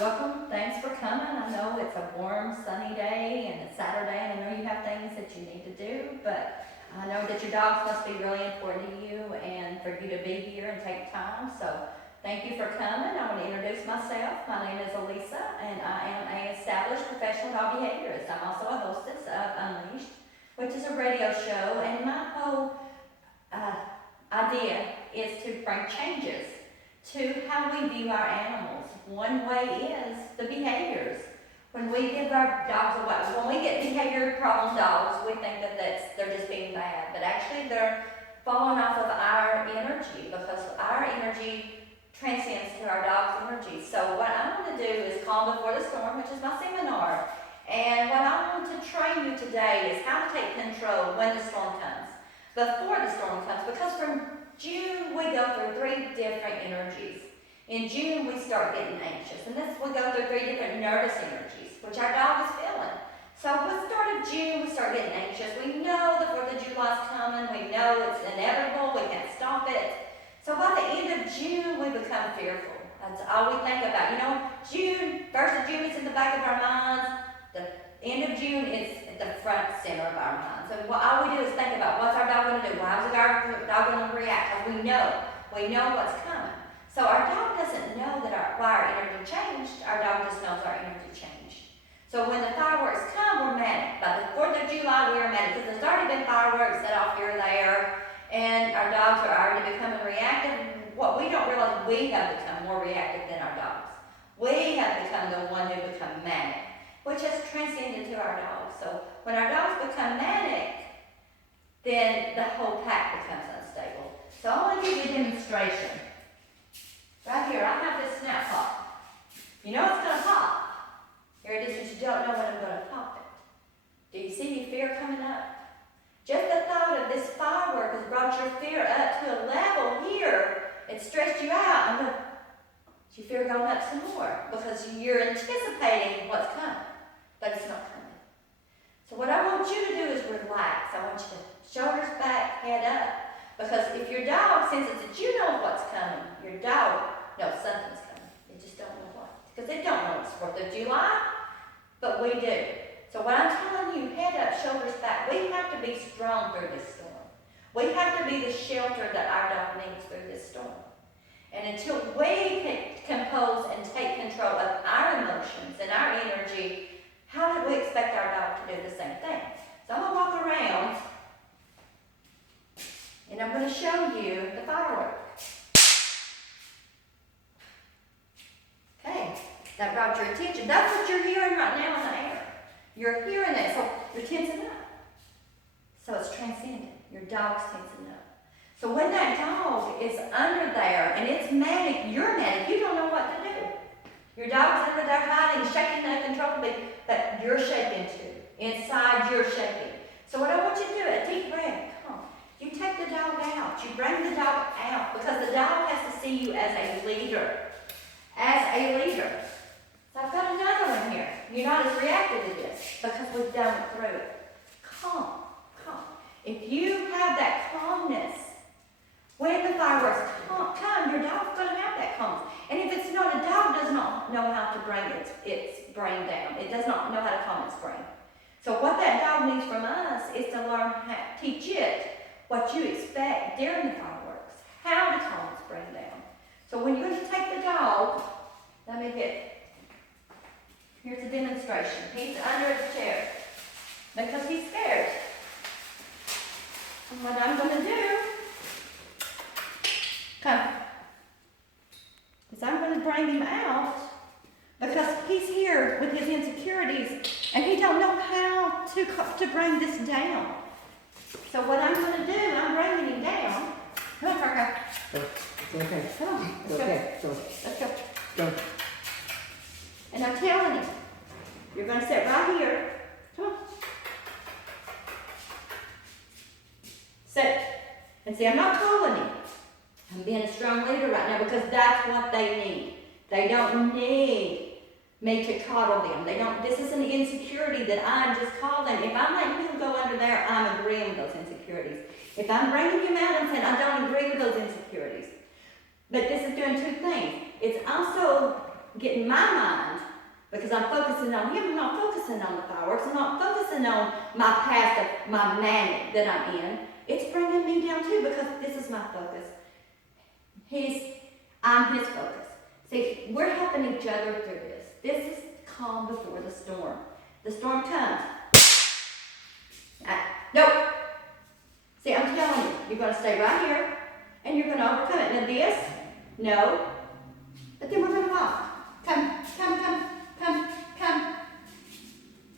welcome. Thanks for coming. I know it's a warm, sunny day and it's Saturday, and I know you have things that you need to do, but I know that your dogs must be really important to you and for you to be here and take time. So thank you for coming. I want to introduce myself. My name is Elisa, and I am an established professional dog behaviorist. I'm also a hostess of Unleashed, which is a radio show, and my whole idea is to bring changes to how we view our animals. One way is the behaviors. When we give our dogs away, when we get behavior problem dogs, we think that they're just being bad, but actually they're falling off of our energy, because our energy transcends to our dog's energy. So what I want to do is Calm Before the Storm, which is my seminar. And what I want to train you today is how to take control when the storm comes, before the storm comes, because from June, we go through 3 different energies. In June, we start getting anxious, and we go through 3 different nervous energies, which our dog is feeling. So with the start of June, we start getting anxious. We know the 4th of July is coming. We know it's inevitable. We can't stop it. So by the end of June, we become fearful. That's all we think about. You know, June, 1st of June is in the back of our minds. The end of June is at the front center of our minds. So all we do is think about, what's our dog going to do? How is our dog going to react? Because we know what's coming. So our dog doesn't know that why our energy changed. Our dog just knows our energy changed. So when the fireworks come, we're manic. By the 4th of July, we are manic, because there's already been fireworks set off here or there, and our dogs are already becoming reactive. What we don't realize, we have become more reactive than our dogs. We have become the one who become manic, which has transcended to our dogs. So when our dogs become manic, then the whole pack becomes unstable. So I want to give you a demonstration. Right here, I have this snap pop. You know it's going to pop. Here it is, but you don't know when I'm going to pop it. Do you see any fear coming up? Just the thought of this firework has brought your fear up to a level here. It stressed you out. Your fear going up some more, because you're anticipating what's coming, but it's not coming. So what I want you to do is relax. I want you to shoulders back, head up. Because if your dog senses that you know what's coming, your dog knows something's coming. They just don't know what. Because they don't know it's 4th of July, but we do. So what I'm telling you, head up, shoulders back. We have to be strong through this storm. We have to be the shelter that our dog needs through this storm. And until we can compose and take control of our emotions and our energy, how do we expect our dog to do the same thing? So I'm going to walk around, and I'm going to show you the firework. Okay, that brought your attention. That's what you're hearing right now in the air. You're hearing that, so you're tensing up. So it's transcendent. Your dog's tensing up. So when that dog is under there and it's manic, you're manic, you don't know what to do. Your dog's under there hiding, shaking uncontrollably, but you're shaking too. Inside, you're shaking. So what I want you to do, a deep breath. You take the dog out. You bring the dog out, because the dog has to see you as a leader. As a leader. So I've got another one here. You're not as reactive to this, because we've done it through it. Calm. If you have that calmness, when the fireworks come, your dog's going to have that calm. And if it's not, a dog does not know how to bring its brain down. It does not know how to calm its brain. So what that dog needs from us is to learn how to teach it what you expect during the fireworks, how to calm its brain down. So when you're going to take the dog, here's a demonstration. He's under the chair because he's scared. And what I'm going to do, is I'm going to bring him out, because he's here with his insecurities and he don't know how to bring this down. So what I'm going to do, I'm bringing him down. Come on, Parker. It's okay. Come on. It's okay. Let's go. Go. And I'm telling you, you're going to sit right here. Come on. Sit. And see, I'm not calling him. I'm being a strong leader right now, because that's what they need. They don't need me to coddle them. This is an insecurity that I'm just calling. If I'm letting him go under there, I'm agreeing with those insecurities. If I'm bringing him out, I'm saying I don't agree with those insecurities. But this is doing 2 things. It's also getting my mind, because I'm focusing on him, I'm not focusing on the fireworks, I'm not focusing on my past, of my manic that I'm in. It's bringing me down too, because this is my focus. I'm his focus. See, we're helping each other through this. This is calm before the storm. The storm comes. Nope. See, I'm telling you, you're going to stay right here, and you're going to overcome it. Now this, no. But then we're going to walk. Come.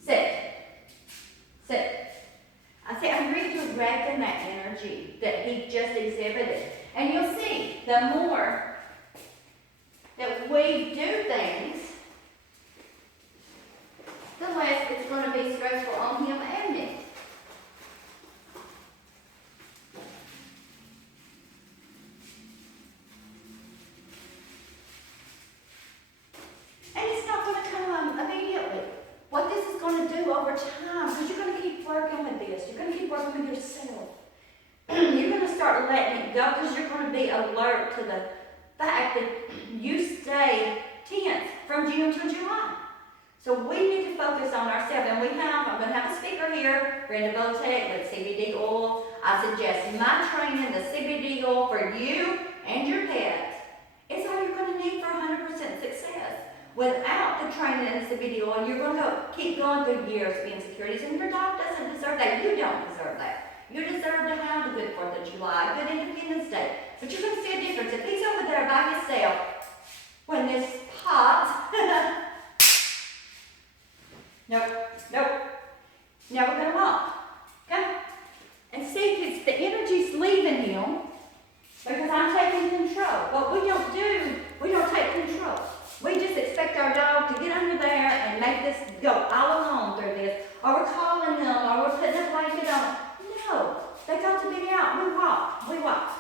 Sit. I say I'm redirecting that energy that he just exhibited. And you'll see, the more that we do things, the less it's going to be stressful on him and me. And it's not going to come immediately. What this is going to do over time, because you're going to keep working with this, you're going to keep working with yourself. You're going to start letting it go, because you're going to be alert to the fact that you stay tense from June to July. So we need to focus on ourselves. And I'm going to have a speaker here, Brenda Botech with CBD oil. I suggest my training, the CBD oil for you and your pet, is all you're going to need for 100% success. Without the training and the CBD oil, you're going to keep going through years of insecurities, and your dog doesn't deserve that. You don't deserve that. You deserve to have a good 4th of July, a good Independence Day. But you're going to see a difference. If he's over there by himself, when this pops, nope. Now we're going to walk. Come. And see if it's the energy's leaving him, because I'm taking control. What we don't do, we don't take control. We just expect our dog to get under there and make this go all alone through this. Or we're calling them, or we're putting a blanket on. No, they got to be out. We walk.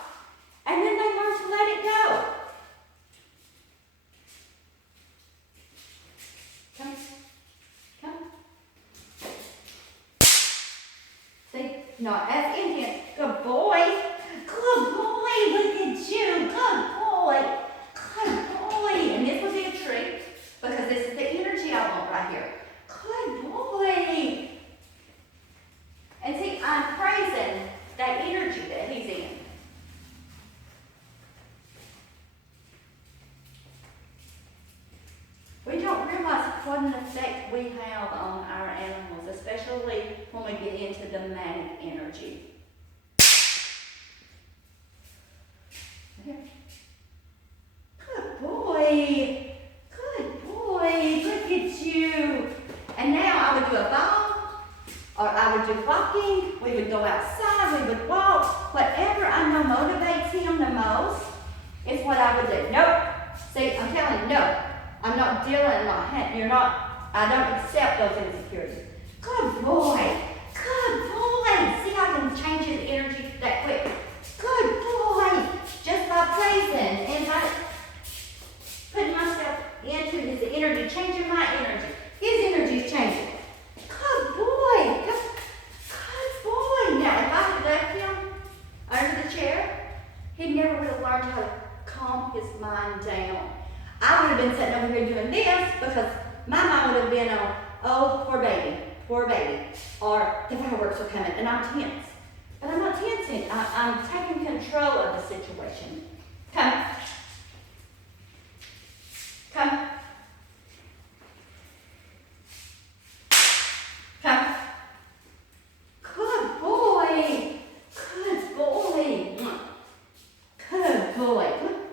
And then they learn to let it go. Come. See, not as intense. Good boy. Look at you. Good boy. And this will be a treat, because this is the energy I want right here. Good boy. And see, I'm praising that energy that he's in. We don't realize what an effect we have on our animals, especially when we get into the manic energy. Okay. Good boy. Look at you. And now I would do a ball, or I would do walking. We would go outside, we would walk. Whatever I know motivates him the most is what I would do. Nope. See, I'm telling you, no. I'm not dealing I don't accept those insecurities. Good boy. See, I can change his energy that quick. Good boy. Just by praising and by putting myself into his energy, changing my energy. His energy is changing. Good boy. Good boy. Now, if I had left him under the chair, he never would have learned how to calm his mind down. I would have been sitting over here doing this, because my mind would have been on, oh, poor baby, or the fireworks are coming, and I'm tense. But I'm not tensing. I'm taking control of the situation. Come. Good boy.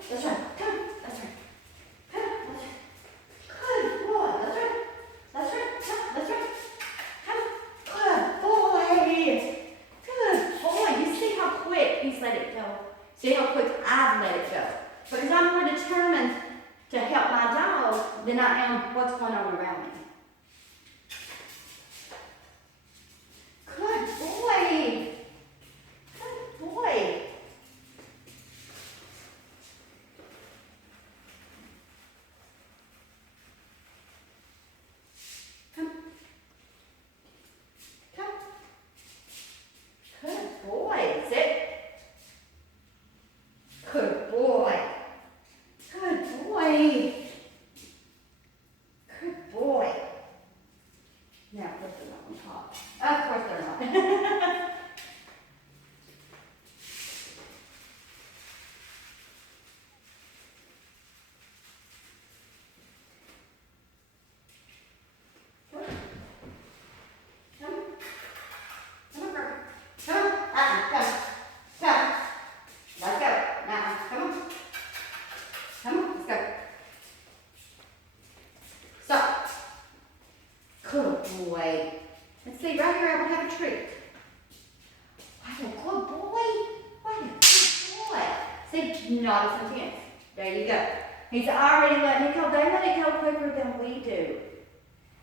That's right. Come. That's right. Good boy. That's right. Good boy. You see how quick he's let it go. See how quick I've let it go. Because I'm more determined to help my dog than I am what's going on around me. Good boy. Come. Good boy. Sit. Good boy. Good boy. Let's see, right here I will have a treat. What a good boy. What a good boy. See, not as intense. There you go. He's already letting it go. They let it go quicker than we do.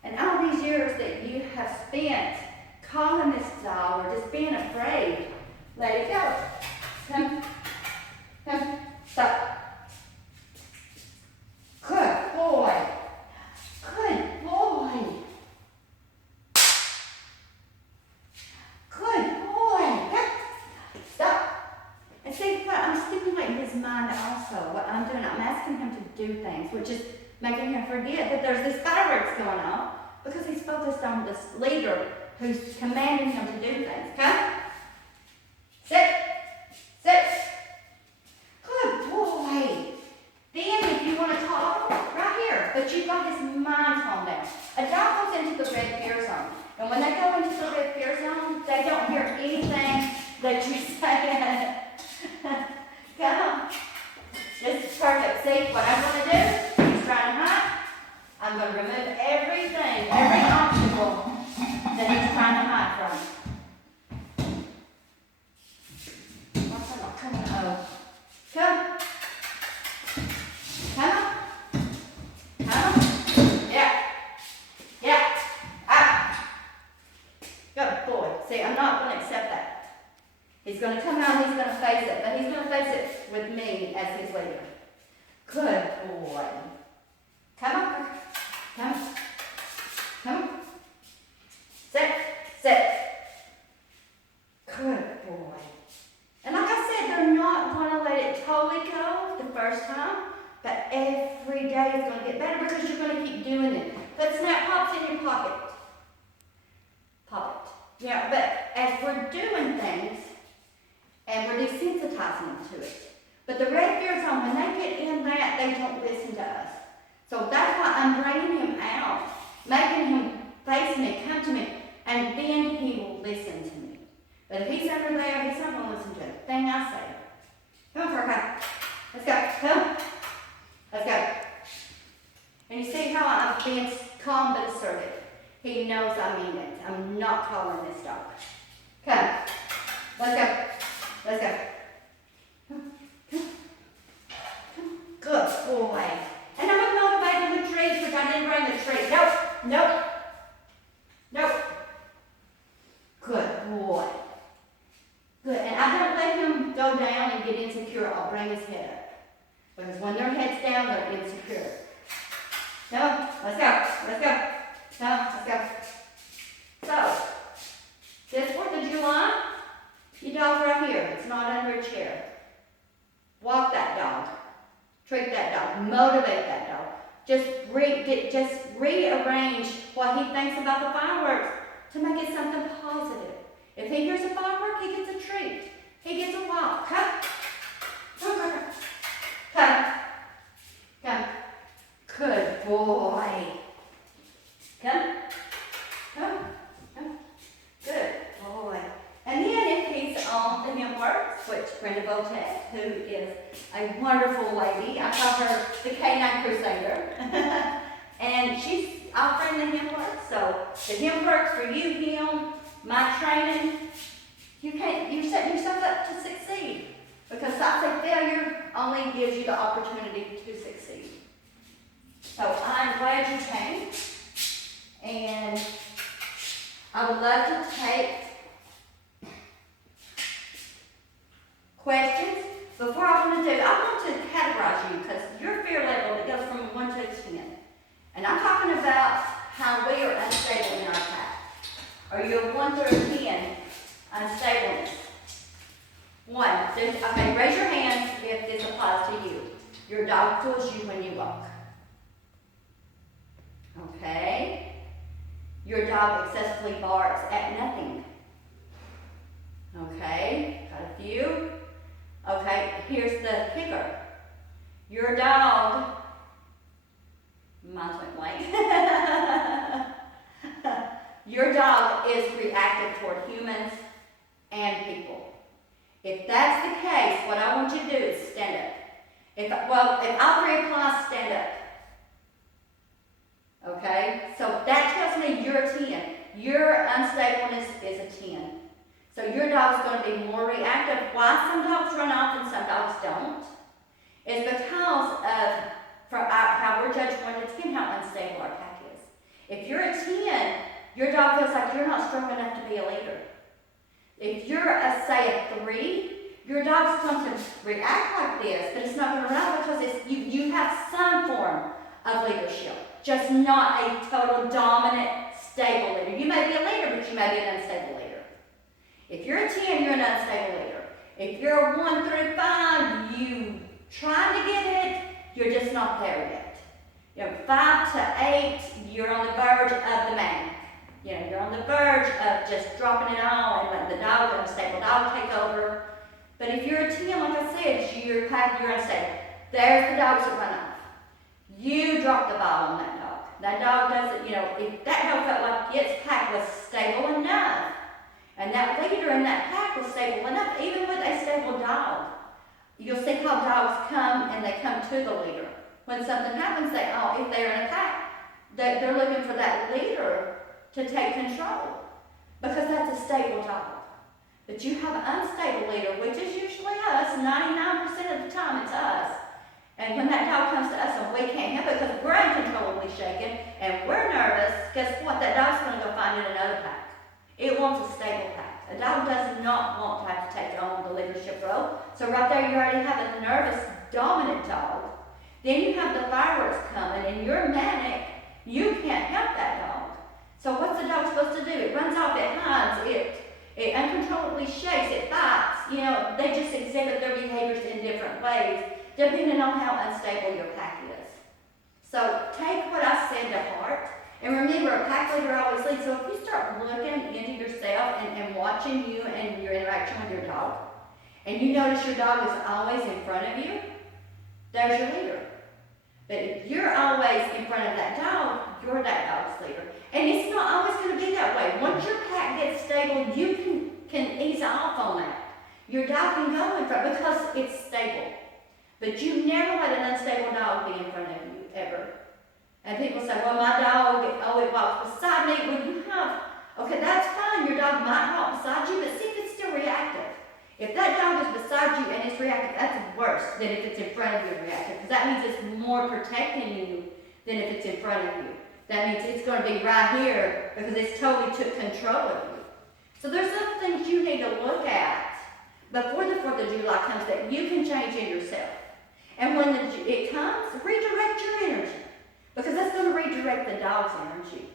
And all these years that you have spent calling this dog or just being afraid, let it go. Come. Come. Stop. Good boy. Good boy. Good boy. Come. Stop. And see what I'm stimulating his mind also. What I'm doing, I'm asking him to do things, which is making him forget that there's this fireworks going on because he's focused on this leader who's commanding him to do things. Come. Sit. Sit. Good boy. Then if you want to talk, right here, but you've got his mind calmed down. A dog goes into the red fear zone. And when they go into the red fear zone, they don't hear anything that you're saying. Come on. This is perfect. See what I'm going to do? He's trying to hide. I'm going to remove everything, every obstacle that he's trying to hide from. Come on. Oh. Come. Come on. Come on. Yeah. Yeah. Ah. Good boy. See, I'm not going to accept that. He's going to come out, he's going to face it, but he's going to face it with me as his leader. Good boy. Come on. Come. Come. Sit. Sit. Good boy. And like I said, they're not going to let it totally go the first time, but every day is going to get better because you're going to keep doing it. But snap pops in your pocket. Pop it. Yeah, but as we're doing things, and we're desensitizing them to it. But the red fear zone, when they get in that, they don't listen to us. So that's why I'm bringing him out, making him face me, come to me, and then he will listen to me. But if he's under there, he's not going to listen to a thing I say. Come on, Furka. Let's go. Come. Let's go. And you see how I'm being calm but assertive. He knows I mean it. I'm not calling this dog. Come. Let's go. Let's go. Come. Come. Come. Good boy. And I'm going to motivate him with treats, which I didn't bring the treat. Nope. Nope. Nope. Good boy. Good. And I don't let him go down and get insecure. I'll bring his head up. Because when their head's down, they're insecure. No. Let's go. Let's go. No. Let's go. So, this 4th of July, your dog's right here. It's not under a chair. Walk that dog. Treat that dog. Motivate that dog. Just rearrange what he thinks about the fireworks to make it something positive. If he hears a firework, he gets a treat. He gets a walk. Come. Come. Come. Come. Good boy. Come. Come. Come. Good boy. And then if he's on the hymn works, which Brenda Botet, who is a wonderful lady, I call her the Canine Crusader, and she's offering the hymn works. So the hymn works for you, him, my training, you're setting yourself up to succeed. Because I say failure only gives you the opportunity to succeed. So I'm glad you came, and I would love to take questions. Before I want to categorize you because your fear level, it goes from 1 to 10. And I'm talking about how we are unstable in our path. Are you a 1 through a 10 unstableness? 1. Okay, raise your hands if this applies to you. Your dog pulls you when you walk. Okay. Your dog excessively barks at nothing. Okay, got a few. Okay, here's the kicker. Your dog, mine went blank. Your dog is reactive toward humans and people. If that's the case, what I want you to do is stand up. If all 3 apply, stand up. Okay, so that tells me you're a 10. your dog's going to be more reactive. Why some dogs run off and some dogs don't is because of how we're judged when it's in how unstable our pack is. If you're a 10, your dog feels like you're not strong enough to be a leader. If you're say a 3, your dog's going to react like this, but it's not going to run because you have some form of leadership, just not a total dominant, stable leader. You may be a leader, but you may be an unstable leader. If you're a 10, you're an unstable leader. If you're a 1 through 5, you trying to get it, you're just not there yet. You know, 5 to 8, you're on the verge of the manic. You know, you're on the verge of just dropping it all and letting the dog, the unstable dog, take over. But if you're a 10, like I said, you're unstable. There's the dogs that run off. You drop the ball on that dog. That dog doesn't, you know, if that dog felt like its pack was stable enough, and that leader in that pack was stable enough, even with a stable dog, you'll see how dogs come and they come to the leader. When something happens, if they're in a pack, they're looking for that leader to take control because that's a stable dog. But you have an unstable leader, which is usually us. 99% of the time it's us. And when that dog comes to us and we can't help it because we're uncontrollably shaken and we're nervous, guess what? That dog's going to go find it another pack. It wants a stable pack. A dog does not want to have to take on the leadership role. So right there you already have a nervous, dominant dog. Then you have the fireworks coming and you're manic. You can't help that dog. So what's the dog supposed to do? It runs off, it hides, it uncontrollably shakes, it bites. You know, they just exhibit their behaviors in different ways, depending on how unstable your pack is. So take what I said to heart. And remember, a pack leader always leads. So if you start looking into yourself and watching you and your interaction with your dog, and you notice your dog is always in front of you, there's your leader. But if you're always in front of that dog, you're that dog's leader. And it's not always going to be that way. Once your pack gets stable, you can ease off on that. Your dog can go in front because it's stable. But you never let an unstable dog be in front of you, ever. And people say, well, my dog, it walks beside me. Well, you have, okay, that's fine. Your dog might walk beside you, but see if it's still reactive. If that dog is beside you and it's reactive, that's worse than if it's in front of you and reactive. Because that means it's more protecting you than if it's in front of you. That means it's going to be right here because it's totally took control of you. So there's some things you need to look at before the 4th of July comes that you can change in yourself. And when it comes, redirect your energy. Because that's going to redirect the dog's energy.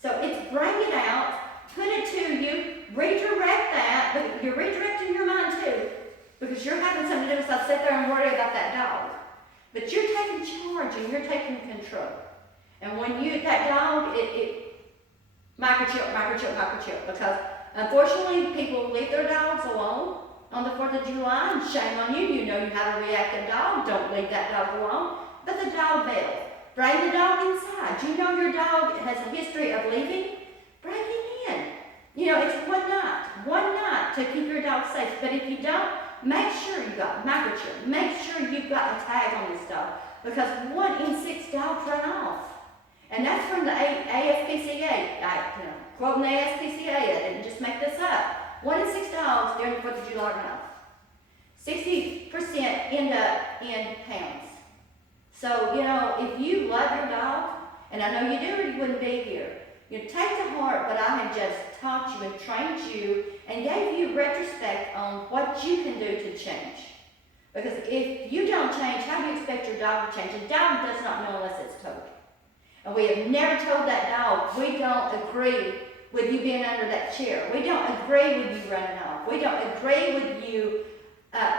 So it's bring it out, put it to you, redirect that, but you're redirecting your mind too. Because you're having something to do with sit there and worry about that dog. But you're taking charge and you're taking control. And when that dog, it microchip, because unfortunately people leave their dogs alone on the 4th of July, and shame on you. You know you have a reactive dog, don't leave that dog alone. But the dog bails. Bring the dog inside. You know your dog has a history of leaving? Bring it in. You know, it's one night to keep your dog safe. But if you don't, make sure you've got microchip. Make sure you've got a tag on this dog. Because 1 in 6 dogs run off. And that's from the ASPCA. Quoting the ASPCA, I didn't just make this up. 1 in 6 dogs during the 4th of July run off. 60% end up in pounds. So, you know, if you love your dog, and I know you do or you wouldn't be here, you take to heart what I have just taught you and trained you and gave you retrospect on what you can do to change. Because if you don't change, how do you expect your dog to change? A dog does not know unless it's told. And we have never told that dog, we don't agree with you being under that chair. We don't agree with you running off. We don't agree with you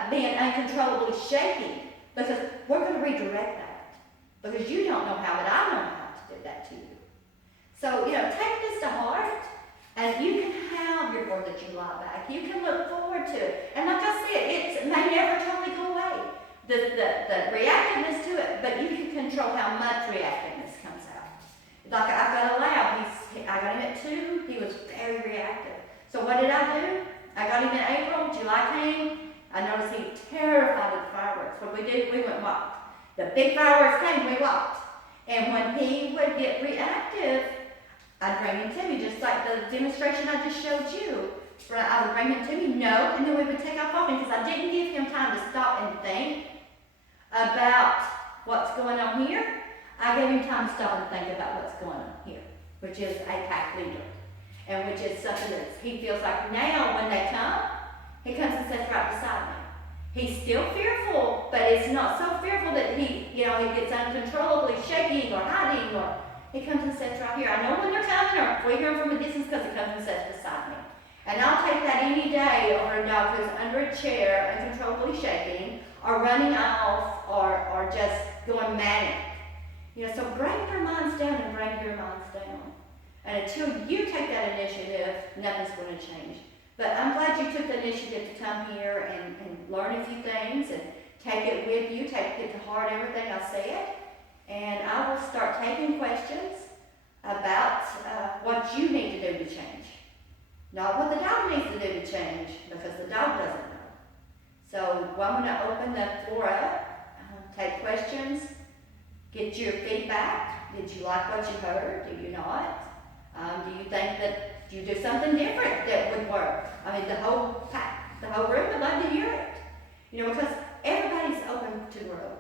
being uncontrollably shaking. Because we're going to redirect that. Because you don't know how, but I know how to do that to you. So, you know, take this to heart, and you can have your 4th of July back. You can look forward to it. And like I said, it may never totally go away, the reactiveness to it, but you can control how much reactiveness comes out. Like I've got a lab, I got him at 2, he was very reactive. So what did I do? I got him in April, July came, I noticed he was terrified of the fireworks. What we did, we went and walked. The big fireworks came, we walked. And when he would get reactive, I'd bring him to me, just like the demonstration I just showed you. I would bring him to me, no, and then we would take off walking because I didn't give him time to stop and think about what's going on here. I gave him time to stop and think about what's going on here, which is a pack leader, and which is something that he feels like now when they come, he comes and sits right beside me. He's still fearful, but it's not so fearful that he gets uncontrollably shaking or hiding, or he comes and sits right here. I know when they're coming, or if we hear him from a distance, because he comes and sits beside me. And I'll take that any day over a dog who's under a chair, uncontrollably shaking, or running off, or just going manic. So bring your minds down and bring your minds down. And until you take that initiative, nothing's going to change. But I'm glad you took the initiative to come here and learn a few things and take it with you, take it to heart, everything I said. And I will start taking questions about what you need to do to change. Not what the dog needs to do to change, because the dog doesn't know. So I'm going to open the floor up, take questions, get your feedback. Did you like what you heard? Do you not? Do you think that you do something different that would work? I mean, the whole room would love to hear it. Because everybody's open to grow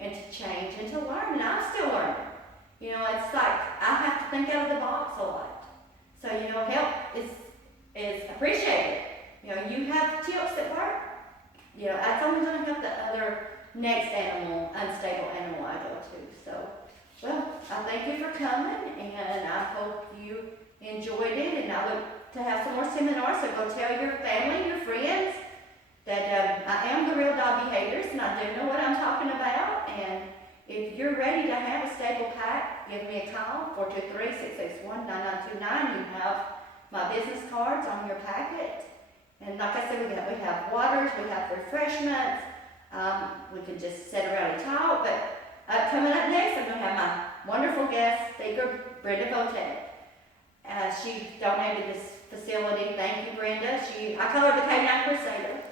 and to change and to learn, and I'm still learning. It's like I have to think out of the box a lot. So, help is appreciated. You have tips that work. That's only going to help the other next animal, unstable animal I go to. So, well, I thank you for coming, and I hope you enjoyed it, and I look to have some more seminars, so go tell your family, your friends, that I am the Real Dog Behaviorist, and I do know what I'm talking about, and if you're ready to have a stable pack, give me a call, 423-661-9929. You have my business cards on your packet, and like I said, we have waters, we have refreshments, we can just sit around and talk, but coming up next, I'm going to have my wonderful guest speaker, Brenda Votek. She donated this facility. Thank you, Brenda. I call her the Canine Crusader.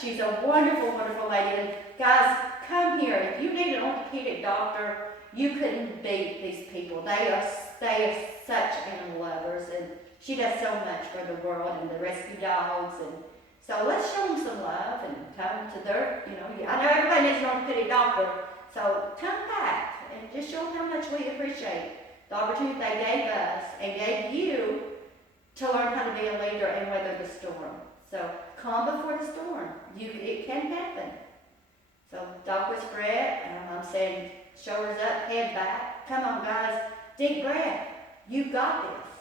She's a wonderful, wonderful lady. And guys, come here. If you need an orthopedic doctor, you couldn't beat these people. They are such animal lovers, and she does so much for the world and the rescue dogs. And so let's show them some love and come to their, I know everybody needs an orthopedic doctor, so come back and just show them how much we appreciate the opportunity they gave us and gave you to learn how to be a leader and weather the storm. So calm before the storm. It can happen. So Dog Whisperette, I'm saying shoulders up, head back. Come on, guys. Deep breath. You got this.